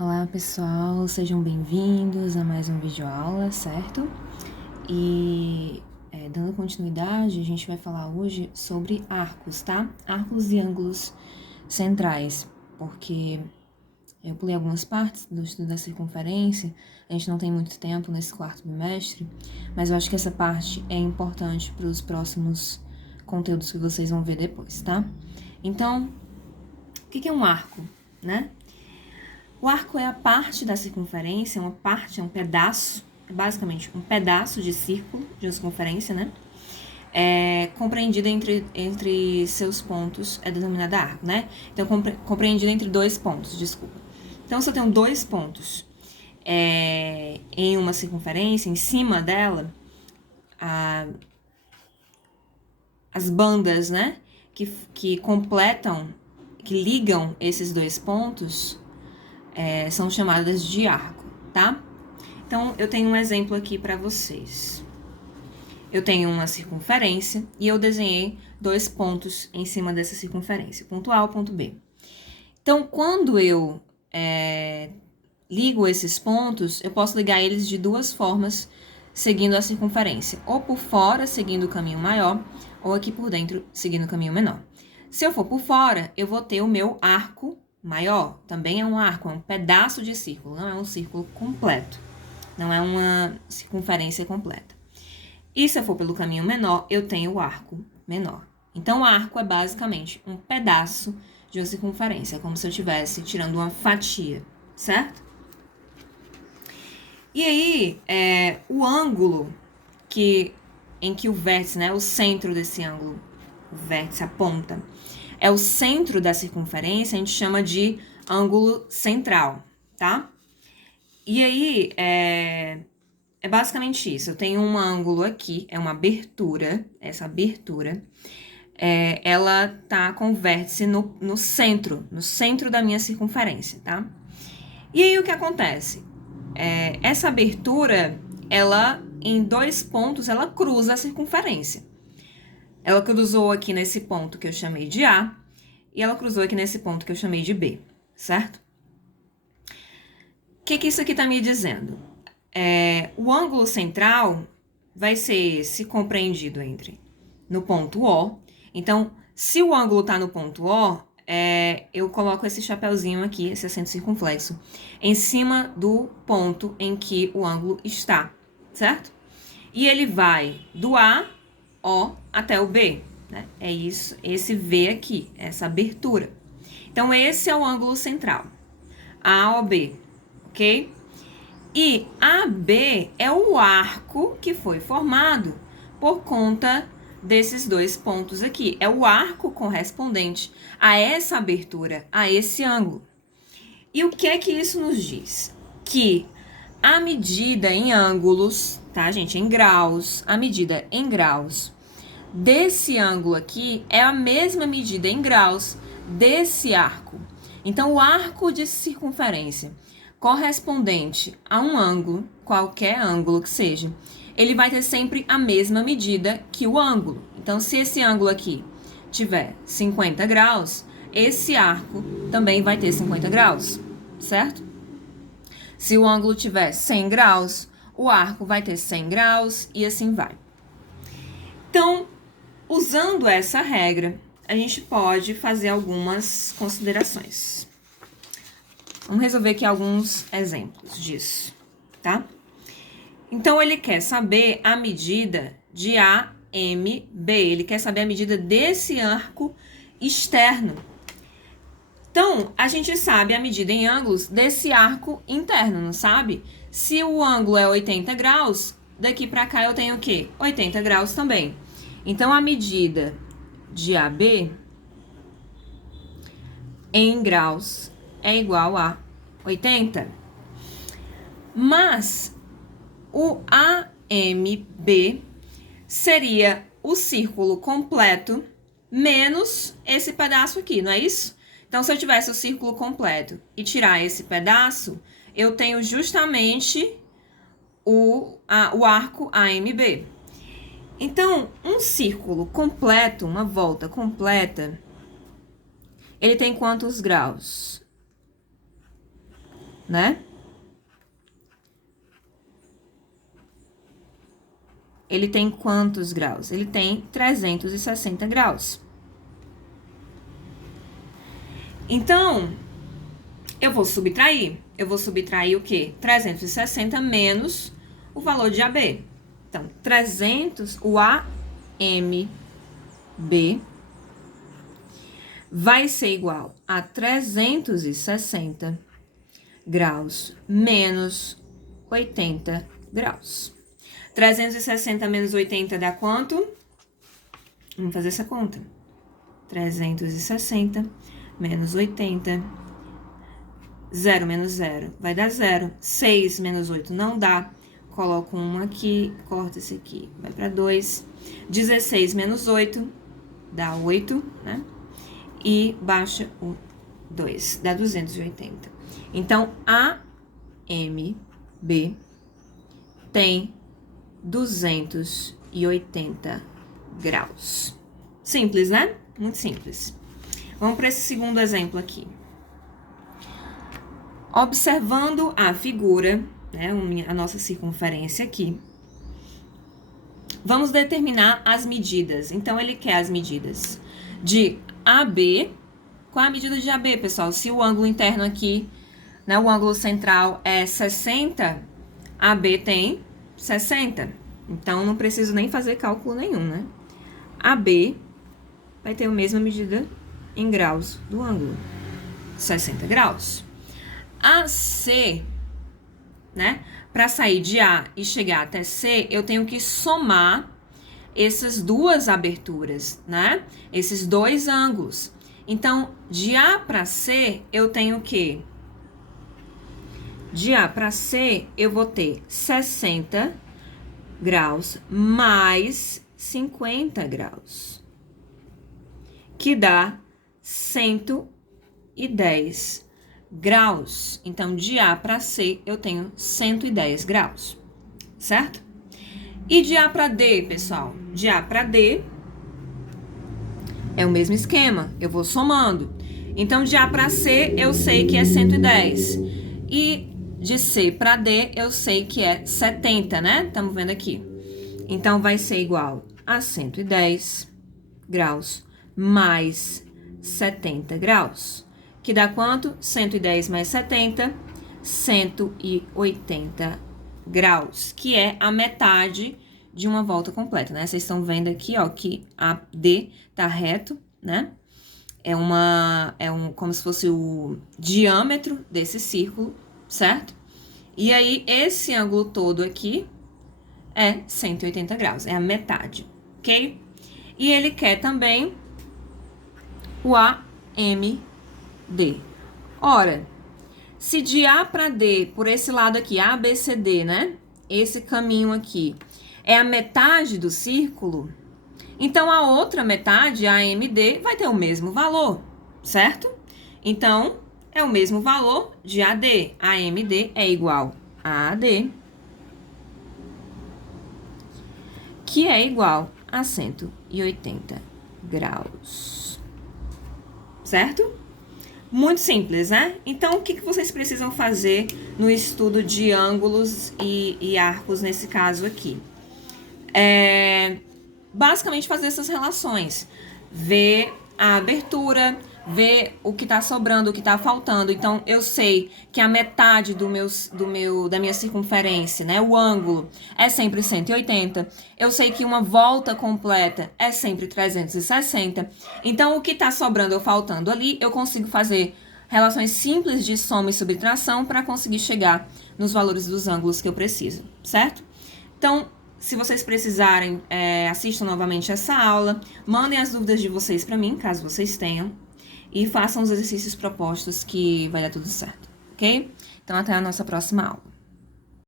Olá pessoal, sejam bem-vindos a mais um vídeo aula, certo? E dando continuidade, a gente vai falar hoje sobre arcos, tá? Arcos e ângulos centrais, porque eu pulei algumas partes do estudo da circunferência, a gente não tem muito tempo nesse quarto bimestre, mas eu acho que essa parte é importante para os próximos conteúdos que vocês vão ver depois, tá? Então, o que é um arco, né? O arco é a parte da circunferência, uma parte, é um pedaço, é basicamente um pedaço de círculo, de uma circunferência, né? Compreendida entre seus pontos, é denominada arco, né? Então, compreendida entre dois pontos, desculpa. Então, se eu tenho dois pontos em uma circunferência, em cima dela, as bandas, né? Que completam, que ligam esses dois pontos, são chamadas de arco, tá? Então, eu tenho um exemplo aqui para vocês. Eu tenho uma circunferência e eu desenhei dois pontos em cima dessa circunferência, ponto A e ponto B. Então, quando eu ligo esses pontos, eu posso ligar eles de duas formas, seguindo a circunferência, ou por fora, seguindo o caminho maior, ou aqui por dentro, seguindo o caminho menor. Se eu for por fora, eu vou ter o meu arco maior, também é um arco, é um pedaço de círculo, não é um círculo completo, não é uma circunferência completa. E se eu for pelo caminho menor, eu tenho o arco menor. Então, o arco é basicamente um pedaço de uma circunferência, como se eu estivesse tirando uma fatia, certo? E aí, o ângulo em que o vértice, né, o centro desse ângulo, o vértice, a ponta, é o centro da circunferência, a gente chama de ângulo central, tá? E aí, é basicamente isso. Eu tenho um ângulo aqui, é uma abertura, essa abertura, ela tá com o vértice no centro da minha circunferência, tá? E aí, o que acontece? Essa abertura, ela, em dois pontos, ela cruza a circunferência. Ela cruzou aqui nesse ponto que eu chamei de A, e ela cruzou aqui nesse ponto que eu chamei de B, certo? O que isso aqui tá me dizendo? O ângulo central vai ser esse compreendido no ponto O. Então, se o ângulo tá no ponto O, eu coloco esse chapeuzinho aqui, esse acento circunflexo, em cima do ponto em que o ângulo está, certo? E ele vai do A, O, até o B, né? É isso, esse V aqui, essa abertura. Então, esse é o ângulo central, AOB, ok? E AB é o arco que foi formado por conta desses dois pontos aqui. É o arco correspondente a essa abertura, a esse ângulo. E o que é que isso nos diz? Que a medida em ângulos, tá, gente? Em graus, a medida em graus desse ângulo aqui é a mesma medida em graus desse arco. Então, o arco de circunferência correspondente a um ângulo, qualquer ângulo que seja, ele vai ter sempre a mesma medida que o ângulo. Então, se esse ângulo aqui tiver 50 graus, esse arco também vai ter 50 graus, certo? Se o ângulo tiver 100 graus, o arco vai ter 100 graus e assim vai. Então, usando essa regra, a gente pode fazer algumas considerações. Vamos resolver aqui alguns exemplos disso, tá? Então, ele quer saber a medida de AMB. Ele quer saber a medida desse arco externo. Então, a gente sabe a medida em ângulos desse arco interno, não sabe? Se o ângulo é 80 graus, daqui para cá eu tenho o quê? 80 graus também. Então, a medida de AB em graus é igual a 80. Mas o AMB seria o círculo completo menos esse pedaço aqui, não é isso? Então, se eu tivesse o círculo completo e tirar esse pedaço, eu tenho justamente o arco AMB. Então, um círculo completo, uma volta completa, ele tem quantos graus? né? Ele tem quantos graus? Ele tem 360 graus. Então, eu vou subtrair. Eu vou subtrair o quê? 360 menos o valor de AB. Então, 300, o AMB vai ser igual a 360 graus menos 80 graus. 360 menos 80 dá quanto? Vamos fazer essa conta. 360 menos 80. 0 menos 0 vai dar 0. 6 menos 8 não dá. Coloco 1 aqui, corta esse aqui, vai para 2. 16 menos 8 dá 8, né? E baixa o 2, dá 280. Então, AMB tem 280 graus. Simples, né? Muito simples. Vamos para esse segundo exemplo aqui. Observando a figura, né, a nossa circunferência aqui, vamos determinar as medidas. Então, ele quer as medidas de AB. Qual é a medida de AB, pessoal? Se o ângulo interno aqui, né, o ângulo central é 60, AB tem 60. Então, não preciso nem fazer cálculo nenhum, né? AB vai ter a mesma medida em graus do ângulo, 60 graus. AC, né? Para sair de A e chegar até C, eu tenho que somar essas duas aberturas, né? Esses dois ângulos. Então, de A para C, eu tenho o quê? De A para C, eu vou ter 60 graus mais 50 graus, que dá 110 graus. Então, de A para C, eu tenho 110 graus, certo? E de A para D, pessoal? De A para D é o mesmo esquema, eu vou somando. Então, de A para C, eu sei que é 110. E de C para D, eu sei que é 70, né? Estamos vendo aqui. Então, vai ser igual a 110 graus mais 70 graus. Que dá quanto? 110 mais 70, 180 graus. Que é a metade de uma volta completa, né? Vocês estão vendo aqui, ó, que a D tá reto, né? Como se fosse o diâmetro desse círculo, certo? E aí, esse ângulo todo aqui é 180 graus, é a metade, ok? E ele quer também o AMD. Ora, se de A para D, por esse lado aqui, ABCD, né? Esse caminho aqui, é a metade do círculo, então a outra metade, a AMD, vai ter o mesmo valor, certo? Então, é o mesmo valor de AD. A AMD é igual a AD, que é igual a 180 graus. Certo? Muito simples, né? Então, o que vocês precisam fazer no estudo de ângulos e arcos nesse caso aqui? Basicamente fazer essas relações. Ver a abertura, ver o que tá sobrando, o que tá faltando. Então, eu sei que a metade da minha circunferência, né, o ângulo, é sempre 180. Eu sei que uma volta completa é sempre 360. Então, o que tá sobrando ou faltando ali, eu consigo fazer relações simples de soma e subtração para conseguir chegar nos valores dos ângulos que eu preciso, certo? Então, se vocês precisarem, assistam novamente essa aula, mandem as dúvidas de vocês para mim, caso vocês tenham, e façam os exercícios propostos que vai dar tudo certo, ok? Então, até a nossa próxima aula.